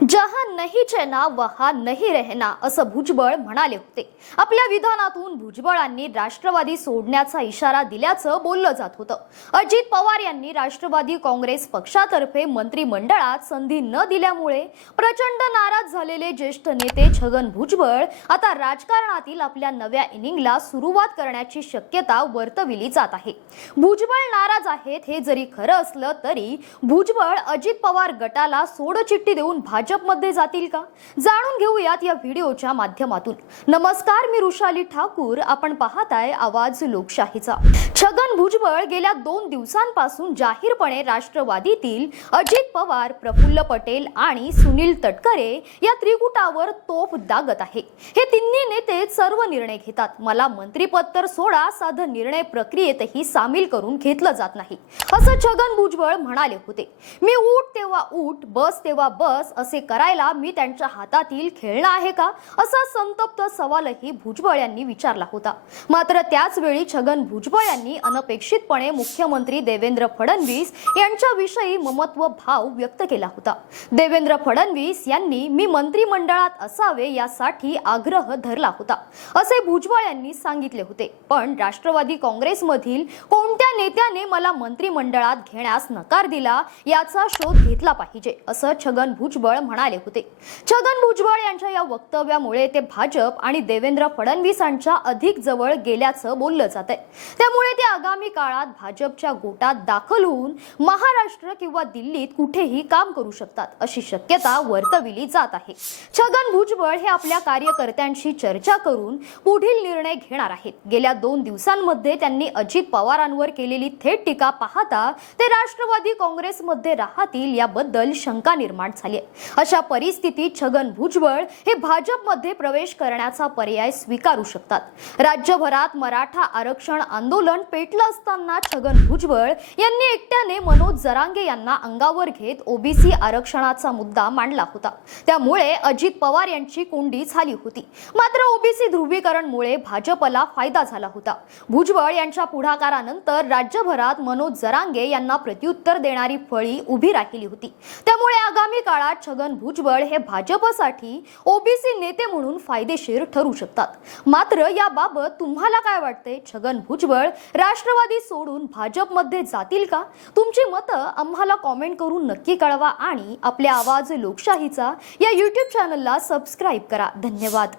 जहा नाही चैना वहा नहीं रहना असं भुजबळ म्हणाले होते. आपल्या विधानातून भुजबळांनी राष्ट्रवादी सोडण्याचा इशारा दिल्याचं बोललं जात होतं. अजित पवार यांनी राष्ट्रवादी काँग्रेस पक्षातर्फे मंत्रिमंडळात संधी न दिल्यामुळे प्रचंड नाराज झालेले ज्येष्ठ नेते छगन भुजबळ आता राजकारणातील आपल्या नव्या इनिंगला सुरुवात करण्याची शक्यता वर्तविली जात आहे. भुजबळ नाराज आहेत हे जरी खरं असलं तरी भुजबळ अजित पवार गटाला सोडचिठ्ठी देऊन भाजपमध्ये जातील का? जाणून घेऊयात या व्हिडिओच्या माध्यमातून. नमस्कार मी रुशाली ठाकूर. आपण पाहताय आवाज लोकशाहीचा. छगन भुजबळ गेल्या दोन दिवसांपासून जाहीरपणे राष्ट्रवादीतील अजित पवार प्रफुल्ल पटेल आणि सुनील तटकरे या त्रिकुटावर तोफ दागत आहे. हे तिन्ही नेते सर्व निर्णय घेतात. मला मंत्रीपद तर सोडा साधं निर्णय प्रक्रियेतही सामील करून घेतलं जात नाही. असं छगन भुजबळ म्हणाले होते. मी ऊट तेव्हा उठ बस तेव्हा बस असे करायला मी त्यांच्या हातातील खेळणं आहे का? असा संतप्त सवालही भुजबळ यांनी विचारला होता. मात्र त्याचवेळी छगन भुजबळ यांनी अनपेक्षितपणे मुख्यमंत्री देवेंद्र फडणवीस यांच्याविषयी ममत्व भाव व्यक्त केला होता. देवेंद्र फडणवीस यांनी मी मंत्रिमंडळात असावे यासाठी आग्रह धरला होता. असे भुजबळ यांनी सांगितले होते. पण राष्ट्रवादी काँग्रेसमधील कोण नेत्याने मला मंत्रिमंडळात घेण्यास नकार दिला याचा शोध घेतला पाहिजे असं छगन भुजबळ म्हणाले होते. छगन भुजबळ यांच्या या वक्तव्यामुळे ते भाजप आणि देवेंद्र फडणवीसांच्या अधिक जवळ गेल्याचं बोललं जात आहे त्यामुळे ते आगामी काळात भाजपच्या गोटात दाखल होऊन महाराष्ट्र किंवा दिल्लीत कुठेही काम करू शकतात अशी शक्यता वर्तविली जात आहे. छगन भुजबळ हे आपल्या कार्यकर्त्यांशी चर्चा करून पुढील निर्णय घेणार आहेत. गेल्या दोन दिवसांमध्ये त्यांनी अजित पवारांवर केलेली थेट टीका पाहता ते राष्ट्रवादी काँग्रेसमध्ये राहतील याबद्दल शंका निर्माण झाली आहे. अशा परिस्थितीत छगन भुजबळ हे भाजपमध्ये प्रवेश करण्याचा पर्याय स्वीकारू शकतात. राज्यभरात मराठा आरक्षण आंदोलन पेटलं असताना छगन भुजबळ यांनी एकट्याने मनोज जरांगे यांना अंगावर घेत ओबीसी आरक्षणाचा मुद्दा मांडला होता. त्यामुळे अजित पवार यांची कोंडी झाली होती. मात्र ओबीसी ध्रुवीकरणमुळे भाजपला फायदा झाला होता. भुजबळ यांच्या पुढाकारानंतर राज्यभरात मनोज जरांगे यांना प्रत्युत्तर देणारी फळी उभी राहिली होती. त्यामुळे आगामी काळात छगन भुजबळ हे भाजपसाठी ओबीसी नेते म्हणून फायदेशीर ठरू शकतात. मात्र याबाबत तुम्हाला काय वाटते छगन भुजबळ राष्ट्रवादी सोडून भाजपमध्ये जातील का? तुमची मतं आम्हाला कॉमेंट करून नक्की कळवा आणि आपल्या आवाज लोकशाहीचा या युट्यूब चॅनलला सबस्क्राईब करा. धन्यवाद.